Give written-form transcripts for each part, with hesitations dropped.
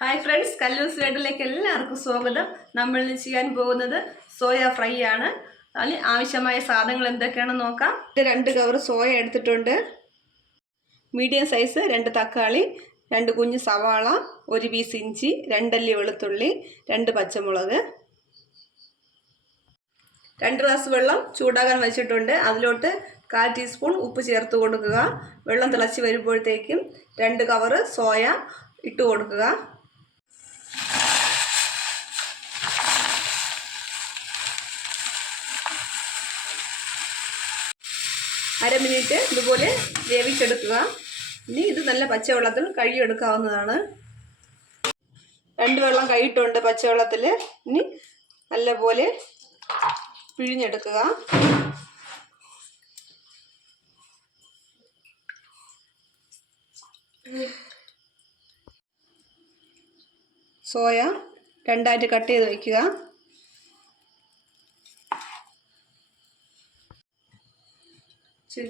Hi friends, കല്ലൂസ് വേഡിലേക്ക് എല്ലാവർക്കും സ്വാഗതം. നമ്മൾ ഇന്ന് ചെയ്യാൻ പോകുന്നത് സോയ ഫ്രൈ ആണ്. അതിന് ആവശ്യമായ സാധനങ്ങൾ എന്തൊക്കെയാണെന്ന് നോക്കാം. 2 കവർ സോയ എടുത്തിട്ടുണ്ട്. മീഡിയം സൈസ് 2 തക്കാളി, 2 കുഞ്ഞ് സവാള, 1 പീസ് ഇഞ്ചി, 2 അല്ലി വെളുത്തുള്ളി, 2 പച്ചമുളക്, 2 ഗ്ലാസ് വെള്ളം ചൂടാകാൻ വെച്ചിട്ടുണ്ട്. അതിലോട്ട് 1/4 ടീസ്പൂൺ ഉപ്പ് ചേർത്ത് കൊടുക്കുക. വെള്ളം തിളച്ച് വരുമ്പോഴത്തേക്കും 2 കവർ സോയ ഇട്ട് കൊടുക്കുക. അര മിനിറ്റ് ഇതുപോലെ വേവിച്ചെടുക്കുക. ഇനി ഇത് നല്ല പച്ചവെള്ളത്തിൽ കഴുകിയെടുക്കാവുന്നതാണ്. 2 വെള്ളം കഴുകിയിട്ടുണ്ട് പച്ചവെള്ളത്തിൽ. ഇനി നല്ലപോലെ പിഴിഞ്ഞെടുക്കുക. സോയ 2ആയിട്ട് കട്ട് ചെയ്ത് വയ്ക്കുക.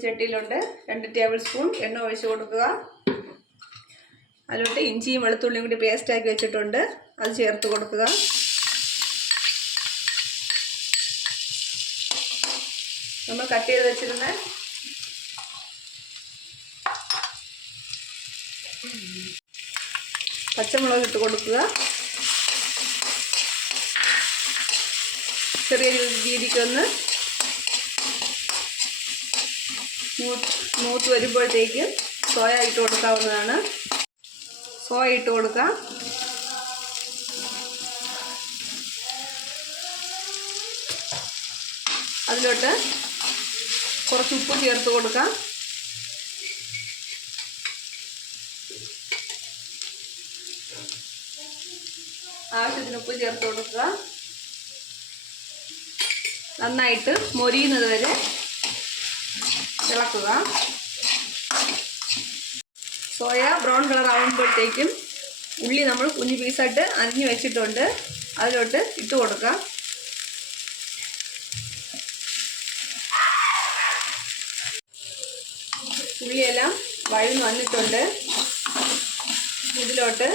ചട്ടിയിലുണ്ട് 2 ടേബിൾ സ്പൂൺ എണ്ണ ഒഴിച്ച് കൊടുക്കുക. അതിലോട്ട് ഇഞ്ചിയും വെളുത്തുള്ളിയും കൂടി പേസ്റ്റാക്കി വെച്ചിട്ടുണ്ട്, അത് ചേർത്ത് കൊടുക്കുക. നമ്മൾ കട്ട് ചെയ്ത് വെച്ചിരുന്ന പച്ചമുളക് ഇട്ട് കൊടുക്കുക. ചെറിയ രീതിക്കൊന്ന് മൂത്ത് വരുമ്പോഴത്തേക്കും സോയ ഇട്ട് കൊടുക്കാവുന്നതാണ്. സോയ ഇട്ട് കൊടുക്കാം. അതിലോട്ട് കുറച്ച് ഉപ്പ് ചേർത്ത് കൊടുക്കാം. ആവശ്യത്തിന് ഉപ്പ് ചേർത്ത് കൊടുക്കുക. നന്നായിട്ട് മൊരിയുന്നത് വരെ ഇളക്കുക. സോയ ബ്രൗൺ കളർ ആകുമ്പോഴത്തേക്കും ഉള്ളി നമ്മൾ കുഞ്ഞു പീസായിട്ട് അരിഞ്ഞ് വെച്ചിട്ടുണ്ട്, അതിലോട്ട് ഇട്ട് കൊടുക്കാം. ഉള്ളിയെല്ലാം വഴന്ന് വന്നിട്ടുണ്ട്. ഇതിലോട്ട്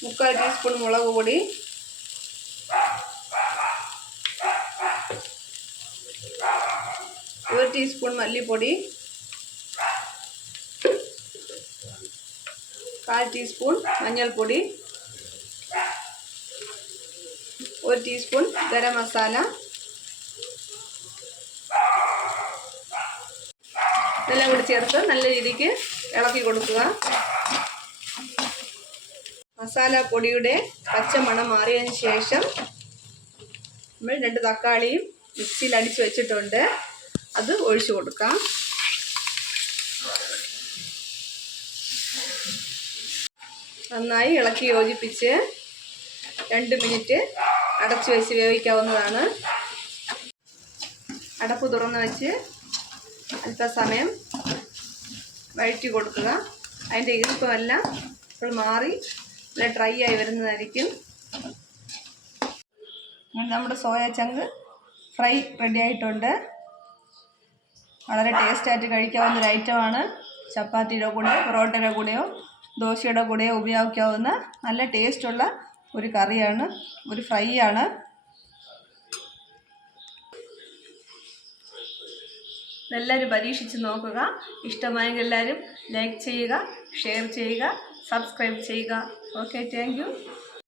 3/4 ടീസ്പൂൺ മുളക് പൊടി, 1 ടീസ്പൂൺ മല്ലിപ്പൊടി, 1/4 ടീസ്പൂൺ മഞ്ഞൾപ്പൊടി, 1 ടീസ്പൂൺ ഗരം മസാല, ഇതെല്ലാം കൂടി ചേർത്ത് നല്ല രീതിക്ക് ഇളക്കി കൊടുക്കുക. മസാല പൊടിയുടെ പച്ചമണം മാറിയതിന് ശേഷം നമ്മൾ 2 തക്കാളിയും മിക്സിയിൽ അടിച്ച് വെച്ചിട്ടുണ്ട്, അത് ഒഴിച്ചു കൊടുക്കാം. നന്നായി ഇളക്കി യോജിപ്പിച്ച് 2 മിനിറ്റ് അടച്ചു വെച്ച് വേവിക്കാവുന്നതാണ്. അടപ്പ് തുറന്ന് വെച്ച് അല്പസമയം വഴറ്റി കൊടുക്കുക. അതിൻ്റെ ഈർപ്പമെല്ലാം ഇപ്പോൾ മാറി നല്ല ഡ്രൈ ആയി വരുന്നതായിരിക്കും. നമ്മുടെ സോയ ചങ്ക് ഫ്രൈ റെഡി ആയിട്ടുണ്ട്. വളരെ ടേസ്റ്റായിട്ട് കഴിക്കാവുന്ന ഒരു ഐറ്റമാണ്. ചപ്പാത്തിയുടെ കൂടെയോ പൊറോട്ടയുടെ കൂടെയോ ദോശയുടെ കൂടെയോ ഉപയോഗിക്കാവുന്ന നല്ല ടേസ്റ്റുള്ള ഒരു കറിയാണ്, ഒരു ഫ്രൈ ആണ്. എല്ലാവരും പരീക്ഷിച്ച് നോക്കുക. ഇഷ്ടമായെങ്കിൽ എല്ലാവരും ലൈക്ക് ചെയ്യുക, ഷെയർ ചെയ്യുക, സബ്സ്ക്രൈബ് ചെയ്യുക. Okay, thank you.